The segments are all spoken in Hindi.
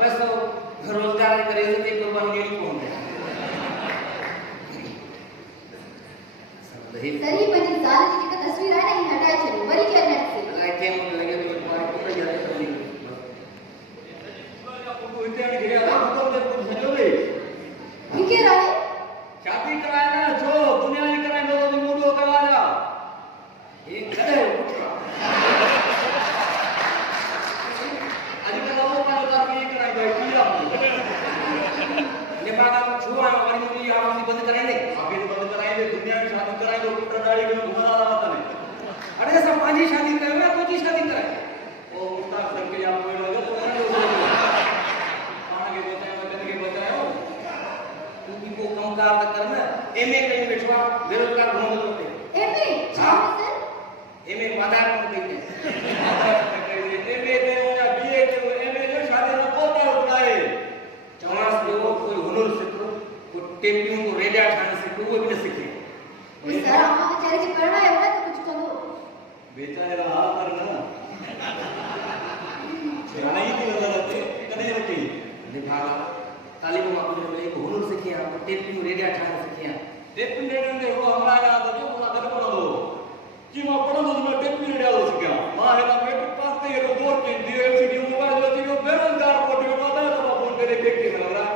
बस रोजगार करे ते कुर्बानी गेली कोण सरी म्हणजे जालची जी तस्वीर आहे ना ही हटाय छे बरी के नेट से लाइक के मुझे लगे तो तुम्हारे को तो याद कर ली फोटो इतने आने गिरे आ तो जब सजो ले ठीक है राय शादी कराया ना जो दुनिया में कराए तो मूडो करवा जा ये करे आजकल लोगों का तो ये कराए गए किया ने बागा छुआ हमारी मूवी आप बंद कराएंगे आप ये बंद कराएंगे दुनिया में शादी कराए तो पुत्र दाढ़ी में घुमा रहा था नहीं अरे सब पांची शादी करे मैं तो जी शादी कराए वो मुस्ताक सर के आप कोई लोग तो आगे बताया मैं करके बताया तू भी को कम कार तक करना एमए कहीं बैठवा बेरोजगार घूम होते एमए हां सर एमए वादा कर देंगे एमए के या बीए के एमए जो शादी में कोता उठाए चौरास जो कोई हुनर सीखो कोई टेपिंग को रेडिया ठाने सीखो वो भी न सीखे सर हम बेचारे की पढ़ना है ना तो कुछ करो बेचारे हाल करना नहीं थी वजह कदे रखी निभागा तालीम में आपने बोले एक हुनर सीखे आप टेपिंग रेडिया ठाने सीखे टेपिंग रेडिया में वो हमारा याद है जो बोला घर पढ़ो दो कि मैं पढ़ो दो मैं टेपिंग रेडिया हो सीखा मां है ना मेट्रिक पास थे ये दो तीन डीएलसीडी मोबाइल जो थी बेरोजगार पोटी में पता है तो फोन करे देख के लग रहा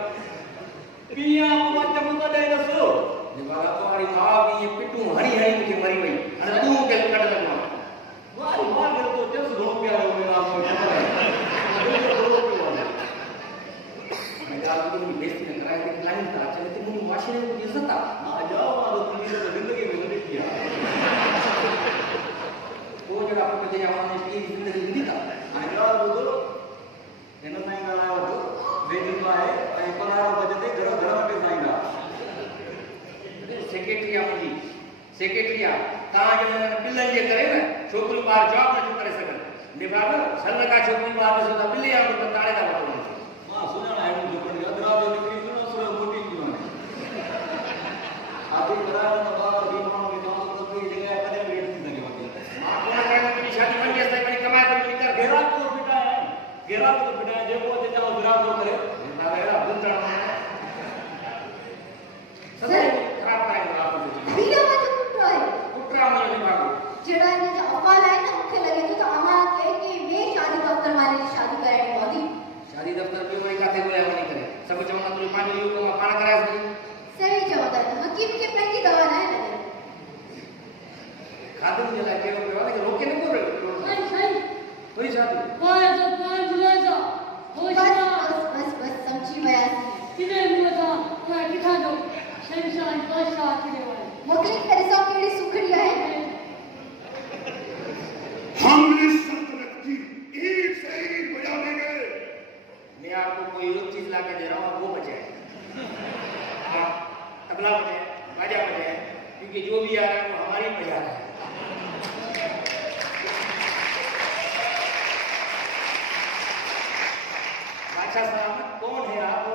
पिया पांच मुका दे रसो निभागा तुम्हारी मां भी ये पिट्टू हरी हरी मुझे मरी गई अरे तू के कट लगवा वारी मां ने तो जस घोड़ प्यार हो मेरा आपको खबर है आप लोग बेइज्जती न कराए लेकिन लाइन था चले तो मुझे माशरे को इज्जत था ना जाओ मारो तुम तो जिंदगी में नहीं किया वो जगह आपको दे हमने की जिंदगी नहीं का आया बोलो एनो सांगा आया तो बेदिन तो है कहीं पर आया बजते घर घर में सांगा सेक्रेटरी ता जो बिल्लन जे करे ना छोकरी बार जॉब न करे सकन निभावे सल का छोकरी बार से तो बिल्ली आ तो ताले का बात हां सुना ना है जो पर अदरा जो निकली सुनो सुनो मोटी क्यों आदि करा ना बाबा बीमार में तो कोई जगह कदे वेट नहीं लगे बाकी मां को कहना मेरी शादी बन गई है मैंने कमा कर निकल घेरा को बेटा है देखो ते चलो विराम तो करे ना मेरा भूल चढ़ा सर खराब करेंगे आप बीरा में तो कुटरा में निभागो जेड़ा ने जो अफवाह है ना मुखे लगे तो आमा के वे शादी दफ्तर वाले शादी करे मोदी शादी दफ्तर पे वही काथे बोले नहीं करे सब जमा तो पानी लियो को पाना कराया सही जवाब है हकीम के पेट की दवा ना है खादम जला के वाले के रोके न को सही कोई शादी ओए तो पांच ले जा बस समझी मैं किने मुझे मैं दिखा दो शैतान का साथ ले वाले मोकली तेरे साथ केड़ी सुखड़िया है हमने सल्तनत की ईद से ईद बजा देंगे मैं आपको कोई और चीज ला के दे रहा हूं वो बजाए आप तबला बजाए बाजा बजाए क्योंकि जो भी आ रहा है वो हमारी बजा रहा है बादशाह साहब कौन है आप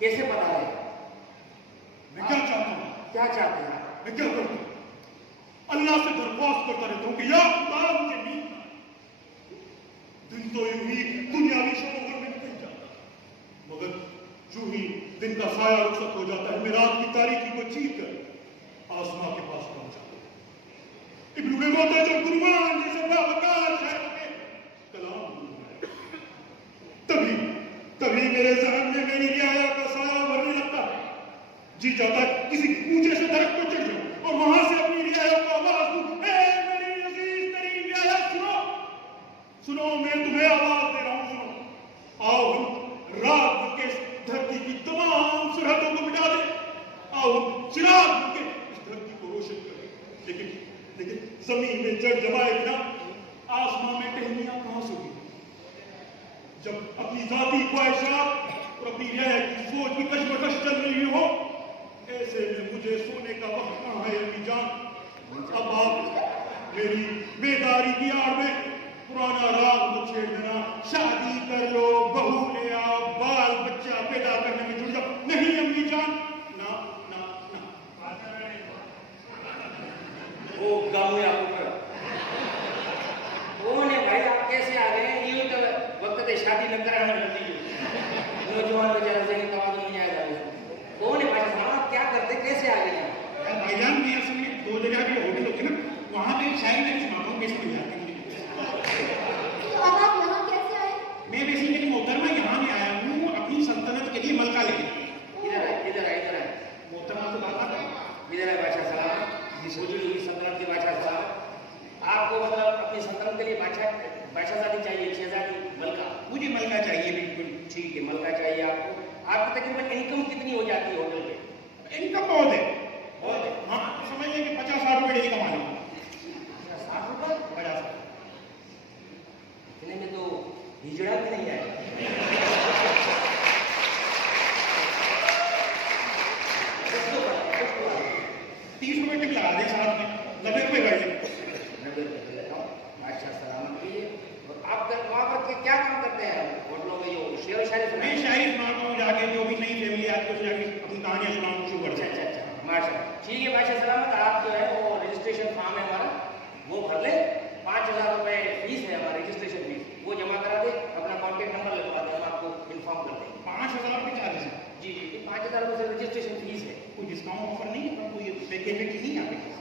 कैसे पता है मैं क्या चाहता हूँ क्या चाहते हैं मैं क्या करता हूँ अल्लाह से दरख्वास्त करता रहता हूँ कि या खुदा मुझे नींद ना आए। दिन तो यूं ही दुनियावी शोरों में निकल जाता मगर जो ही दिन का साया रुखसत हो जाता है मैं रात की तारीकी को चीर कर आसमां के पास पहुंच जाता हूं। इब्न गमोता जब कुर्बान जैसे बावकार शायर के कलाम तभी मेरे जहन में मेरी रियाया का साया भरने लगता है। जी चाहता है किसी ऊंचे से दरख्त पर चढ़ जाऊं और वहां से अपनी रियाया को आवाज दूं, ए मेरी अजीज तरीन रियाया सुनो मैं तुम्हें आवाज दे रहा हूं, सुनो। आओ हम रात के धरती की तमाम सरहदों को मिटा दें, आओ हम चिराग के इस धरती को रोशन करें। लेकिन जमीन में जड़ जमाए बिना आसमां में टहनियां कहां से होगी। जब अपनी जाती ख्वाहिशात और अपनी रियाया की सोच की कशमकश चल रही हो, ऐसे में मुझे सोने का वक्त कहां है अम्मी जान। अब आप मेरी बेदारी की आड़ में पुराना राग मत छेड़ देना, शादी कर लो, बहू ले आओ, बाल बच्चा पैदा करने में जुट जाओ। नहीं अम्मी जान, ना ना ना। वो गाँव में आपको कौन है भाई, आप कैसे आ गए? यूं तो वक्त पे शादी न कराना नहीं है। नौजवान बेचारा से तमाम नहीं आया कौन है भाई साहब क्या करते कैसे आ गए भाईजान मैं असल में 2 जगह के होटल होते ना वहाँ पे शायद मैं सुनाता हूँ कैसे मिल जाते हैं तो अब आप यहाँ कैसे आए? मैं बेसिकली मोहतरमा यहाँ में आया हूँ अपनी सल्तनत के लिए मलका लेके इधर है मोहतरमा से बात आता है इधर है बादशाह साहब सोची हुई सल्तनत के बादशाह साहब आपको मतलब अपनी सल्तनत के लिए बादशाहजादी चाहिए शहजादी मलका मुझे मलका चाहिए बिल्कुल ठीक है मलका चाहिए आपको आपकी तकरीबन इनकम कितनी हो जाती है होटल में इनकम बहुत है बहुत है हाँ समझ लीजिए कि 50-60 रुपये डेली कमा लेंगे 60 रुपये 50 इतने में तो हिजड़ा भी नहीं आएगा 30 रुपये टिप लगा दें साथ में 90 रुपये कर लें अच्छा सलामत कीजिए आप वहाँ पर क्या काम करते हैं होटलों में जो शेर व शायरी मैं शायरी सुनाता हूँ जाके जो भी नई फैमिली आती है जाके अपनी कहानियाँ सुनाना शुरू करते हैं अच्छा माशा ठीक है बादशाह सलामत आप जो है वो रजिस्ट्रेशन फॉर्म है हमारा वो भर ले 5000 रुपये फीस है हमारा रजिस्ट्रेशन फीस वो जमा करा दे अपना कॉन्टेक्ट नंबर लगवा दे हम आपको इन्फॉर्म कर देंगे 5000 रुपये चार्ज है जी 5000 रुपये रजिस्ट्रेशन फीस है कोई डिस्काउंट ऑफर नहीं है कोई पैकेज नहीं है आपके पास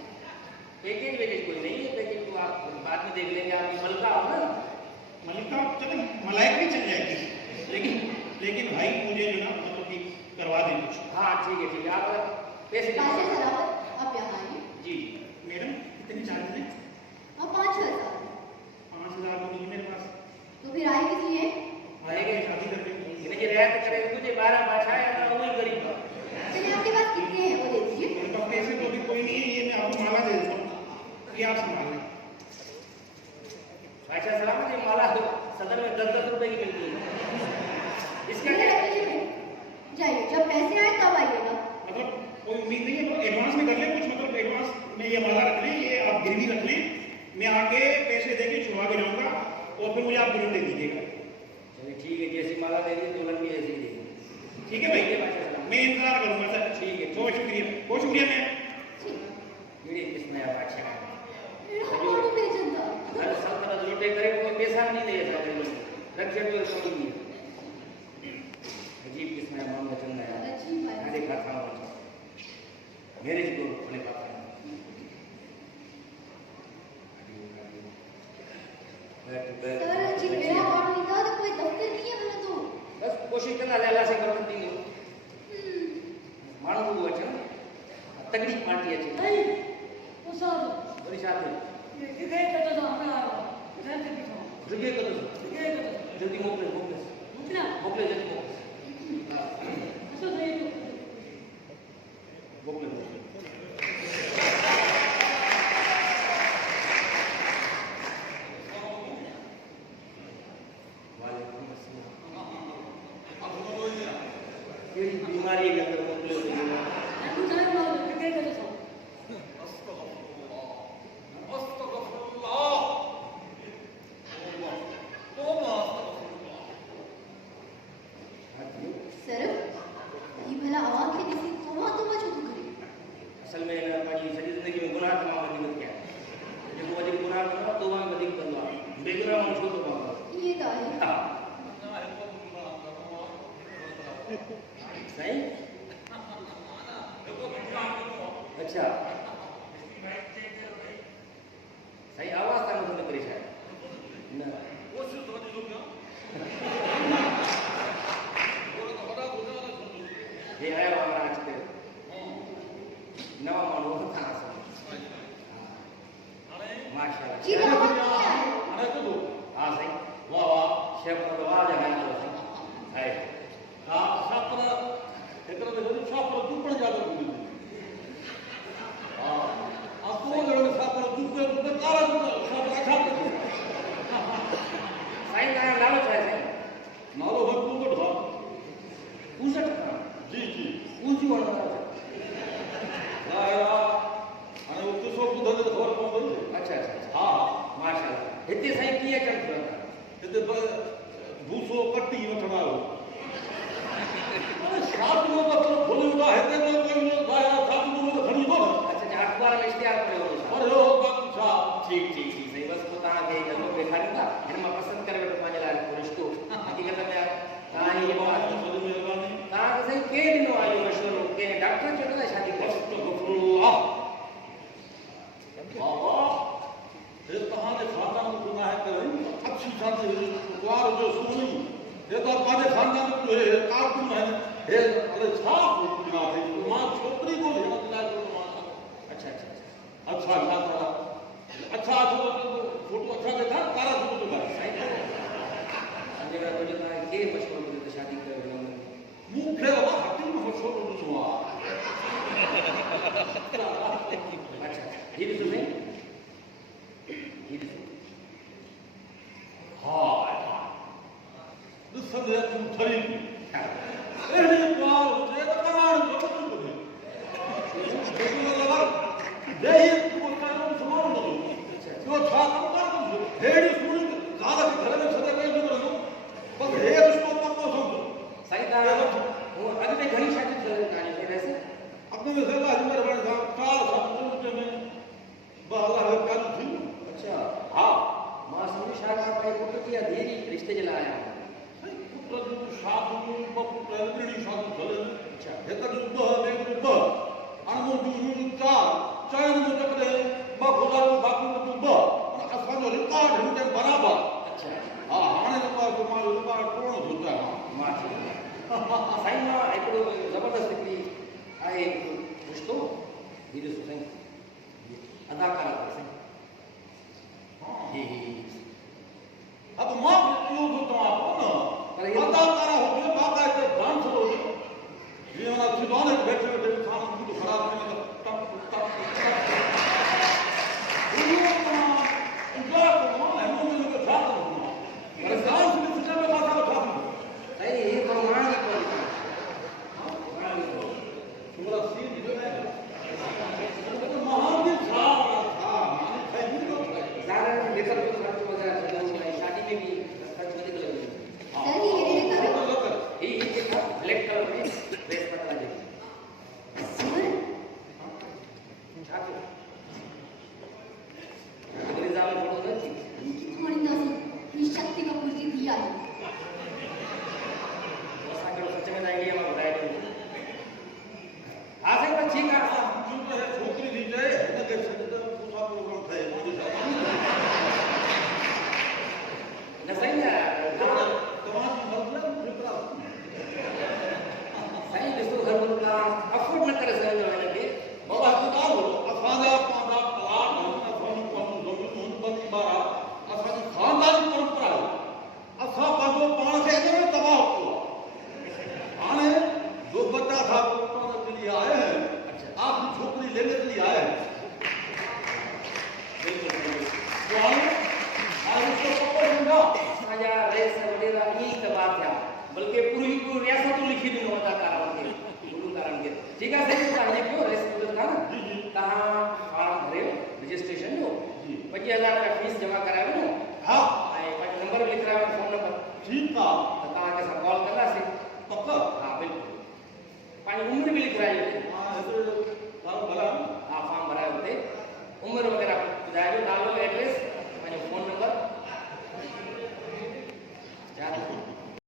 पैकेज वैकेज कोई नहीं है पैकेज तो आप बाद में देख लेंगे आप मलका हो ना मलिका चलो मलाइक भी चल जाएगी लेकिन भाई मुझे जो ना मतलब कि करवा दें कुछ हाँ ठीक है आप पैसे बादशाह सलामत आप यहाँ आइए। जी मैडम कितने चार्ज हैं अब 5000 5000 तो नहीं मेरे पास तो फिर आए किस लिए? आएंगे शादी कर लेंगे इन्हें जो रियायत करे तुझे 12 बादशाह है ना वही गरीब चलिए आपके पास कितने हैं वो दे दीजिए। मेरे पास पैसे तो अभी कोई नहीं है ये मैं आपको माला दे देता हूँ ये आप संभाल लें बादशाह सलामत ये माला सदर में 10-10 रुपए की मिलती है इसका मेरे क्या रखिए में। जाइए जब पैसे आए तब आइएगा। मतलब कोई उम्मीद नहीं है तो एडवांस में कर लें कुछ मतलब एडवांस में ये माला रख लें ये आप गिरवी रख लें मैं आके पैसे देके छुड़वा के जाऊँगा और फिर मुझे आप दुल्हन दे दीजिएगा चलिए ठीक है जैसी माला दे दी दुल्हन भी ऐसी ही देगी ठीक है भाई मैं इंतजार करूँगा सर ठीक है बहुत शुक्रिया मैं ये किसने आप बादशाह मेरा कौन बेचन था? हर सल्तनत लूटे करे कोई पैसा नहीं दे सकते रखे तो कमी नहीं अजीब किस्म है मामला चल रहा है अजीब है। मैं देखा था मेरे जी को अपने पापा सर जी मेरा अकाउंट नहीं था तो कोई दफ्तर नहीं है मैंने तो। बस कोशिश करना अल्लाह से करो तीन मानो वो अच्छा तगड़ी पार्टी अच्छी नहीं वो सब बड़ी साथ है ये गए तो हमरा घर से पीछे जल्दी करो गए तो जल्दी मोकले मुझना जल्दी ऐसा नहीं मोकले वालेकुम अस्सलाम ये बीमारी के अंदर मोकले हम जाने वाले गए तो सब सर ये भला आवाज के किसी तोबा तोबा जो करे। असल में ना पाजी सॼी ज़िंदगी में गुनाह तमामु वधीक कया जेको वधीक गुनाह कंदो आहे तौबा में वधीक कंदो आहे बेगुनाह माण्हू छो तौबा कंदो ये तो है। हा सही अच्छा सही आवाज़ तव्हां ॿुधो न करे छा न हे आयो आहे महाराज ते नवा माण्हू तव्हां सां माशाअल्लाह जी वो आवाज नहीं आया। हाँ सही वाह वाह शेफ को वाह जगह है साईं तव्हांजो नालो छा आहे साईं पूजी वणंदो आहे अच्छा अच्छा माशाअल्लाह हिते साईं कीअं अचनि थियो भूसो कटी वठण आयो शादियो त भुलियो हिते त कोई गाया शादियो त खणी थो अच्छा अख़बार में इश्तिहार पढ़ियो पर हो बाक़ी छा ठीक ठीक ठीक सही बस पोइ तव्हांखे गलो ॾेखारियूं था हिन मां पसंदि करे वठो पंहिंजे लाइ को रिश्तो हक़ीक़त में तव्हां जी मां सॼ में ये तो पांच खानदान जो है कार्टून है ये अरे साफ ना थे मां छोकरी को लेना दिला तो अच्छा अच्छा अच्छा अच्छा अच्छा तो फोटो अच्छा देखा तारा फोटो का संजय बाबू जी का के मशहूर है शादी कर मुख्य बाबा हकीम में मशहूर हो सुआ अच्छा धीरे सुने धीरे सुने हां this संजय तुम थरी एडी पार जे तो कमाल जो तुम को देखो लगा देही को कानून समान दो जो था तुम कर दो हेडी सुनी ज्यादा घर में सदा कहीं नहीं करो बस हे उसको पक्का समझो सही था वो अभी मैं घनी शादी कर कहानी है वैसे अपने में सेवा हमारे बड़े साहब काल समुद्र में बाला है काल थी अच्छा हां मां समझ शादी का भाई पुत्र की धीरे रिश्ते जला आया पुत्र जो शादी पुत्र लड़ी शादी चले अच्छा हे तो जो है ब अनु जो का चाइन में तकले बखुदा बापू तो ब असा जो रिकॉर्ड है बराबर अच्छा हां हाने तो को मां रिकॉर्ड कोण होता है मां साईं मां एकड़ो जबरदस्त हिकड़ी आहे रिश्तो धीरे सुने अदाकार साईं अब मां क्यों तो आपको ना अदाकार हो गए बाबा के डांस हो गए ये वाला दीवाने बैठे बैठे सामान को खराब करने का टप इनका तो मां है मुझे को साथ हो पर डांस में सिस्टम में बात उठा सही ये तो मान की पूरा सीन जो है तो महावीर साहब था माने थे नहीं सारा लेकर तो खर्च वगैरह चला शादी में भी खर्च अधिक लगे सही है ये देखा ब्लैक कलर में ड्रेस पहना दे सुन छात्र रिजाल फोटो नहीं थोड़ी ना सी शक्ति का पूर्ति दिया है ऐसा करो सच में आइडिया में बताया तो आसे पर ठीक है जो है छोकरी दी जाए न के शब्द पूछा प्रोग्राम थे न सही है तुम्हारी मतलब विपरा सही दिसो घर में का अफोर्ड न करे सही होने लगे बाबा का हो असादा पादा तलाक होना फोन को जरूर बंद बारा असादी खानदानी परंपरा है असा पादो पाण से अगर तबाह हो आने दो बच्चा था वो के लिए आए हैं अच्छा आप छोकरी लेने के लिए आए हैं तो आज उसको पकड़ लूंगा साजा रेस वगैरह ये तो बात है बल्कि पूरी को रियासत तो लिखी नहीं होता कारण के गुरु कारण के ठीक है सही था ये क्यों रेस उधर था ना कहां फॉर्म भरे रजिस्ट्रेशन हो 25000 का फीस जमा करावे नो हां आई पर नंबर लिख रहा है फोन नंबर ठीक था तो कहां के साथ कॉल करना से पक्का हां बिल्कुल पानी उम्र भी लिख रहा है हां ऐसे सारा भला हां फॉर्म भरा होते उम्र वगैरह बताया डालो एड्रेस